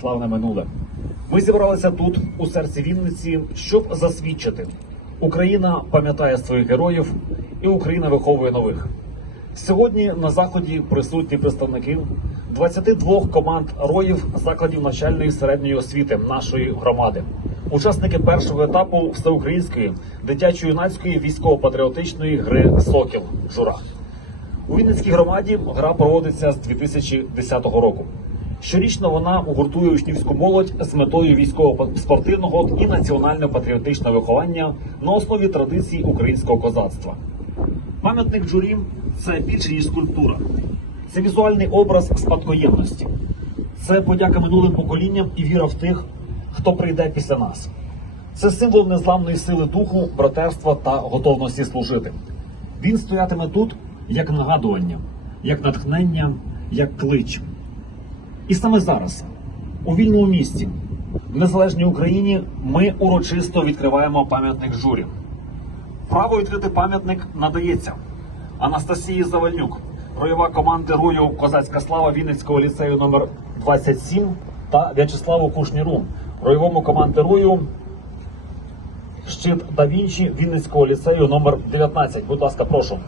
славне минуле. Ми зібралися тут, у серці Вінниці, щоб засвідчити: Україна пам'ятає своїх героїв, і Україна виховує нових. Сьогодні на заході присутні представники 22 команд роїв закладів навчальної середньої освіти нашої громади, учасники першого етапу всеукраїнської дитячо-юнацької військово-патріотичної гри Сокіл Жура. У Вінницькій громаді гра проводиться з 2010 року. Щорічно вона гуртує учнівську молодь з метою військово-спортивного і національно-патріотичного виховання на основі традицій українського козацтва. Пам'ятник журі це більше ніж скульптура. Це візуальний образ спадкоємності. Це подяка минулим поколінням і віра в тих, хто прийде після нас. Це символ незламної сили духу, братерства та готовності служити. Він стоятиме тут як нагадування, як натхнення, як клич. І саме зараз, у вільному місті, в незалежній Україні, ми урочисто відкриваємо пам'ятник журі. Право відкрити пам'ятник надається Анастасії Завальнюк, роєва команди рою Козацька слава Вінницького ліцею номер 27 та В'ячеславу Кушніру, роєвому командирую Щит да Вінницького ліцею номер 19. Будь ласка, прошу.